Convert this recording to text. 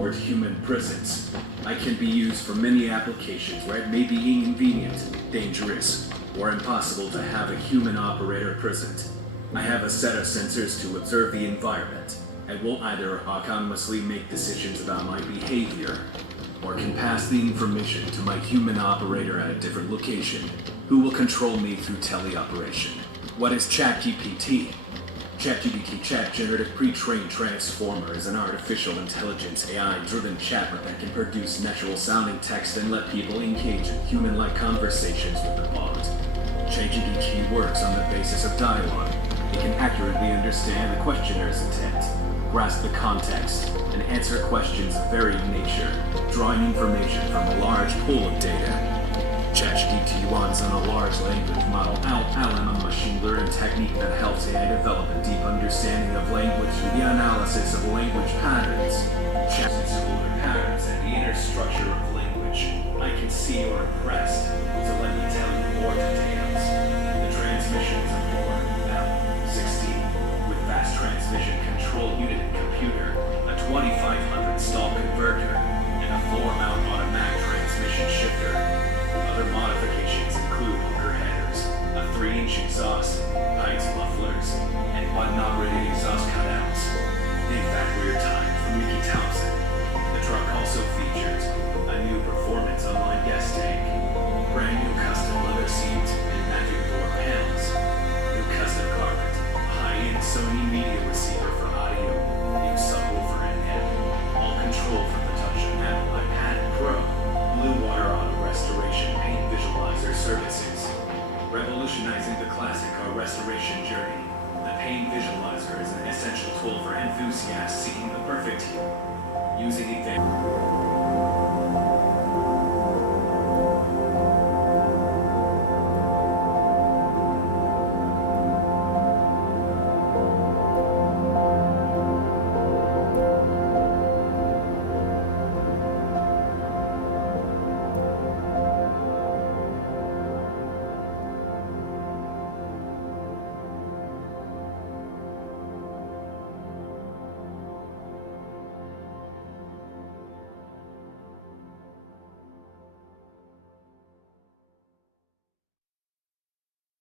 onboard human presence. I can be used for many applications where it may be inconvenient, dangerous, or impossible to have a human operator present. I have a set of sensors to observe the environment. I will either autonomously make decisions about my behavior, or can pass the information to my human operator at a different location, who will control me through teleoperation. What is ChatGPT? ChatGPT, Chat Generative Pre-trained Transformer, is an artificial intelligence AI-driven chatbot that can produce natural-sounding text and let people engage in human-like conversations with the bot. ChatGPT works on the basis of dialogue. It can accurately understand the questioner's intent, grasp the context, and answer questions of varied nature, drawing information from a large pool of data. ChatGPT runs on a large language model, LLM, a machine learning technique that helps AI develop a deep understanding of language through the analysis of language patterns, similar patterns, and the inner structure of language. I can see you're impressed, so let me tell you more details. The transmission is a Ford L16 with fast transmission control unit and computer, a 2500 stall converter, and a floor-mount automatic transmission shifter. Other modifications include motor headers, a 3-inch exhaust, pipes, mufflers, and button-operated exhaust cutouts. In fact, rear tire from Mickey Thompson. The truck also features a new performance online gas tank, brand new custom leather seats and magic door panels, new custom carpet, a high-end Sony media receiver for audio, new subwoofer and amp, all controlled from the touch of an Apple iPad Pro. Bluewater Auto Restoration Paint Visualizer Services. Revolutionizing the classic car restoration journey, the Paint Visualizer is an essential tool for enthusiasts seeking the perfect hue. Using advanced